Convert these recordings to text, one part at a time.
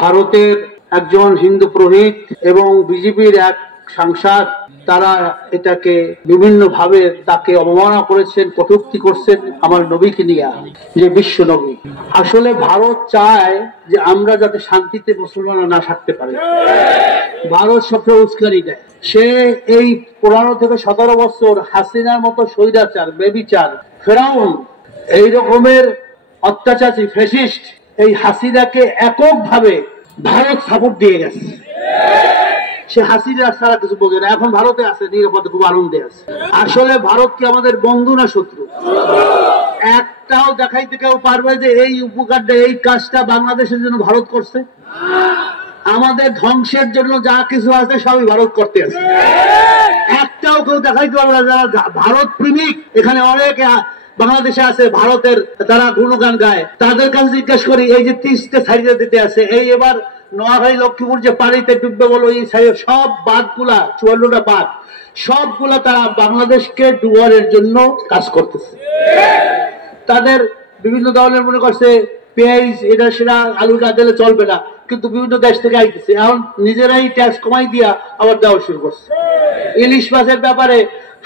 ভারতের একজন হিন্দু পুরোহিত এবং বিজেপির এক সাংসদ তারা এটাকে বিভিন্ন ভাবে তাকে অবমাননা করেছেন, কটূক্তি করছেন আমার নবীকে নিয়ে, যে বিশ্ব নবী। আসলে ভারত চায় যে আমরা যাতে শান্তিতে মুসলমানরা না থাকতে পারে। ভারত সবসময় উস্কানি দেয়। সে এই 15 থেকে 17 বছর হাসিনার মতো স্বৈরাচার, বেবিচার, ফেরাউন, এই রকমের অত্যাচারী ফ্যাসিস্ট এই হাসিনাকে এককভাবে ভারত সাপোর্ট দিয়ে গেছে। সে হাসিনা সারা কিছু বোঝে না। এখন ভারতে আছে, নিরাপদে খুব আনন্দে আছে। আসলে ভারত কি আমাদের বন্ধু না শত্রু? একটাও দেখাইতে কেউ পারবে যে এই উপকারটা, এই কাজটা বাংলাদেশের জন্য ভারত করছে? আমাদের ধ্বংসের জন্য যা কিছু আছে সবই ভারত করতে আছে। একটাও কেউ দেখাইতে পারবে না যারা ভারত প্রেমিক। এখানে অনেক বাংলাদেশে আছে ভারতের, তারা গুণগান গায়। তাদের কাছে জিজ্ঞেস করি, এই যে 30টা সাইডে দিতে আছে, এই এবার নোয়াখালী লক্ষ্মীপুর যে পানিতে ডুববে বলো, এই সব বাঁধগুলা, 54টা বাঁধ, সবগুলা তারা বাংলাদেশকে ডুবারের জন্য কাজ করতেছে। তাদের বিভিন্ন ধরনের মনে করছে পেঁয়াজ এটা সেটা আলুটা দিলে চলবে না, কিন্তু বিভিন্ন দেশ থেকে আইতেছে। এখন নিজেরাই ট্যাক্স কমাই দিয়া আবার দেওয়া শুরু করছে। ইলিশ মাছের ব্যাপারে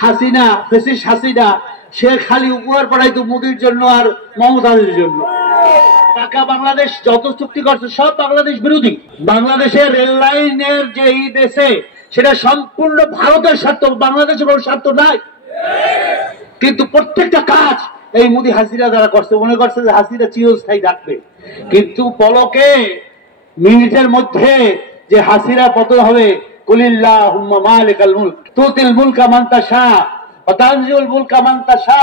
হাসিনা, ফ্যাসিস্ট হাসিনা, সে খালি উপহার পাঠাইতো মোদির জন্য আর মমতাজের জন্য। টাকা বাংলাদেশ যত চুক্তি করছে সব বাংলাদেশ বিরোধী। বাংলাদেশের রেল লাইনের যে দেশে সেটা সম্পূর্ণ ভারতের স্বার্থ, বাংলাদেশের কোনো স্বার্থ নাই। কিন্তু প্রত্যেকটা কাজ এই মোদি হাসিনা যারা করছে, মনে করছে যে হাসিনা চিরস্থায়ী থাকবে, কিন্তু পলকে মিনিটের মধ্যে যে হাসিনা পতন হবে। কুলিল্লাহুম্মা মালিকাল মুলক তুতিল মুলকা মান তাশা ওয়া তানজিউল মুলকা মান তাশা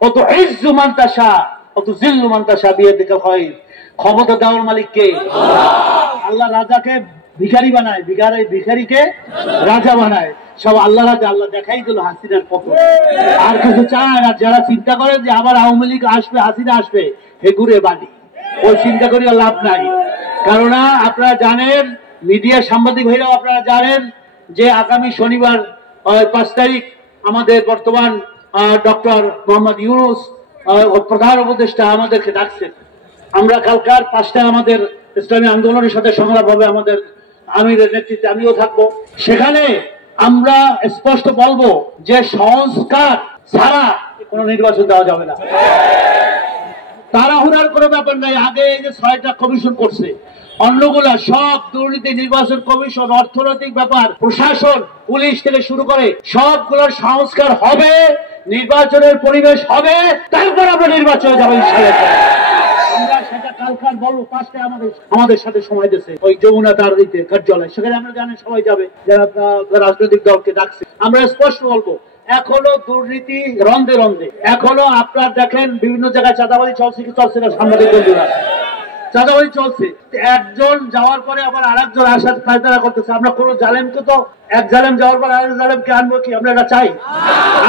ওয়া তুইজ্জু মান তাশা ওয়া তুযিল্লু মান তাশা বিয়াদিকাল খায়র। ক্ষমতা দেওয়ার মালিক কে? আল্লাহ রাজাকে ভিখারি বানায়, ভিখারিকে রাজা বানায়। সব আল্লাহ রাজা। আল্লাহ দেখাই দিল হাসিনার পতন। আর কিছু চায় না। যারা চিন্তা করে যে আবার আওয়ামী লীগ আসবে, হাসিনা আসবে, হে ঘুরে বাড়ি, ওই চিন্তা করি লাভ নাই। কারণ আপনারা জানেন, মিডিয়া সাংবাদিক ভাইরাও আপনারা জানেন যে আগামী শনিবার 5 তারিখ আমাদের বর্তমান ডক্টর মোহাম্মদ ইউনূস প্রধান উপদেষ্টা আমাদেরকে ডাকছেন। আমরা কালকার 5টায় আমাদের ইসলামী আন্দোলনের সাথে সংলাপ হবে, আমাদের আমিরের নেতৃত্বে আমিও থাকবো। সেখানে আমরা স্পষ্ট বলবো যে সংস্কার ছাড়া কোনো নির্বাচন দেওয়া যাবে না। তাড়াহুড়ার কোনো ব্যাপার নাই। আগে এই যে 6টা কমিশন করছে, অন্যগুলা সব দুর্নীতি, নির্বাচন কমিশন, অর্থনৈতিক ব্যাপার, প্রশাসন, পুলিশ থেকে শুরু করে সবগুলোর সংস্কার হবে, নির্বাচনের পরিবেশ হবে, তারপর আমরা নির্বাচনে যাবো ইনশাআল্লাহ। আমরা সেটা কালকার বলবো। 5টায় আমাদের সাথে সময় দিয়েছে ওই যমুনা তার কার্যালয়, সেখানে আমরা জানেন সবাই যাবে যারা রাজনৈতিক দলকে ডাকছে। আমরা স্পষ্ট বলবো, এখনো দুর্নীতি রন্ধে রন্ধে। এখনো আপনার দেখেন বিভিন্ন জায়গায় চাঁদাবাজি চলছে কি চলছে না? সাংবাদিক বন্ধুরা, চাঁদাবাজি চলছে। একজন যাওয়ার পরে আবার আরেকজন আসার ফায়দা করতেছে। আমরা কোন জালেমকে তো, এক জালেম যাওয়ার পর আরেক জালেমকে আনবো কি? আমরা এটা চাই?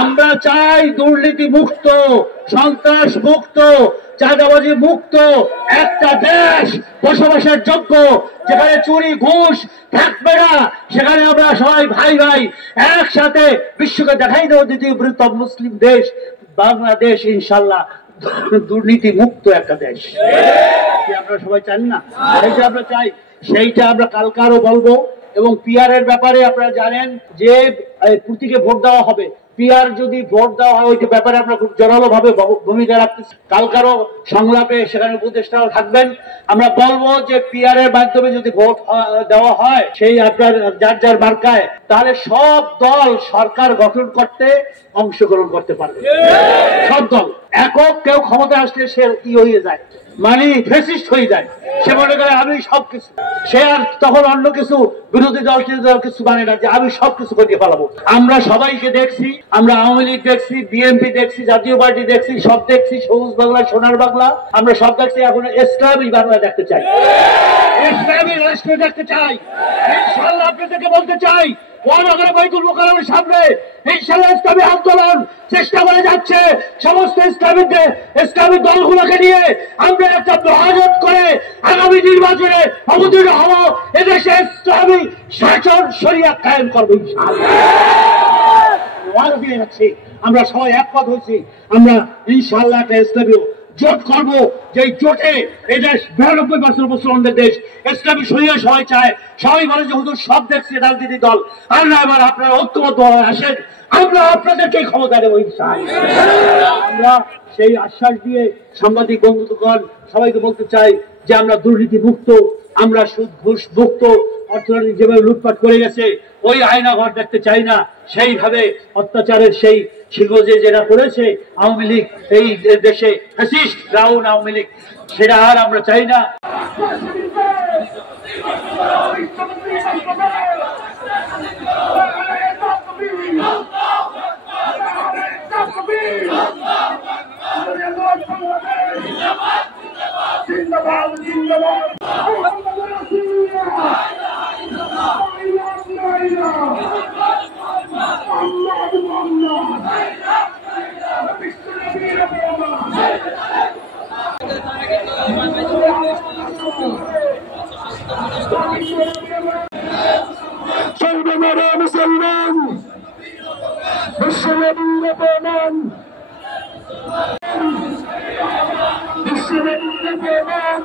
আমরা চাই দুর্নীতি মুক্ত, সন্ত্রাস মুক্ত, চাঁদাবাজি মুক্ত একটা দেশ, বসবাসের যোগ্য, যেখানে চুরি ঘুষ থাকবে না, সেখানে আমরা সবাই ভাই ভাই একসাথে বিশ্বকে দেখাই দেবো দ্বিতীয় বৃহত্তম মুসলিম দেশ বাংলাদেশ, ইনশাল্লাহ দুর্নীতি মুক্ত একটা দেশ। আপনারা সবাই চান না? সেইটা আমরা চাই, সেইটা আমরা কালকারও বলবো। এবং পিআর এর ব্যাপারে আপনারা জানেন যে প্রতীকে ভোট দেওয়া হবে। পিআর যদি ভোট দেওয়া হয়, ওই ব্যাপারে আমরা খুব জোরালো ভাবে ভূমিকা রাখতেছি। কালকারও সংলাপে সেখানে উপদেষ্টাও থাকবেন। আমরা বলবো যে পিআর এর মাধ্যমে যদি ভোট দেওয়া হয়, সেই আপনার যার যার মার্কায়, তাহলে সব দল সরকার গঠন করতে অংশগ্রহণ করতে পারবে। সব দল। একক কেউ ক্ষমতা আসলে সে হয়ে যায়, মানে ফ্যাসিস্ট হয়ে যায়। সে মনে করে আমি সবকিছু, সে আর তখন অন্য কিছু বিরোধী দল কিছু মানে না যে আমি সবকিছু করিয়ে ফেলাবো। আমরা সবাইকে দেখছি, আমরা আওয়ামী লীগ দেখছি, বিএনপি দেখছি, জাতীয় পার্টি দেখছি, সব দেখছি, সবুজ বাংলা, সোনার বাংলা, আমরা সব দেখছি। এখন ইসলামী বাংলা দেখতে চাই, ইসলামী রাষ্ট্র দেখতে চাই। ইনশাআল্লাহ আপনাদেরকে বলতে চাই, মহানগরে বাইতুল মোকাররমের সামনে ইনশাআল্লাহ ইসলামী আন্দোলন চেষ্টা করে যাচ্ছে। সমস্ত ইসলামিক দলগুলোকে নিয়ে আমরা একটা মহাজোট করে আগামী নির্বাচনে অবতীর্ণ হব, এদেশে ইসলামী শাসন শরিয়াত কায়েম করবো ইনশাআল্লাহ। দিয়ে যাচ্ছি, আমরা সবাই একমত হয়েছি, আমরা ইনশাআল্লাহ একটা ইসলামী জোট করবো, যে জোটে এই দেশ 92% মুসলমানদের দেশ, ইসলামী শরিয়া সবাই চায়। সবাই বলে যে হুজুর সব দেখছি রাজনীতি দল, আল্লাহ এবার আপনারা ঐক্যবদ্ধ আসেন, আমরা আপনাদেরকে ক্ষমতা দেবো ইনশাআল্লাহ। আমরা সেই আশ্বাস দিয়ে সাংবাদিক বন্ধুগণ সবাইকে বলতে চাই যে আমরা দুর্নীতি মুক্ত, আমরা সুদ ঘুষ মুক্ত, অর্থনীতি যেভাবে লুটপাট করে গেছে ওই আয়নাঘর দেখতে চাই না। সেইভাবে অত্যাচারের সেই শিল্প যেটা করেছে আওয়ামী লীগ এই দেশে ফ্যাসিস্ট রাউন্ড আওয়ামী লীগ, সেটা আর আমরা চাই না। মুসলমান বিশ্বনবীর প্রমাণ, বিশ্বনবীর প্রমাণ।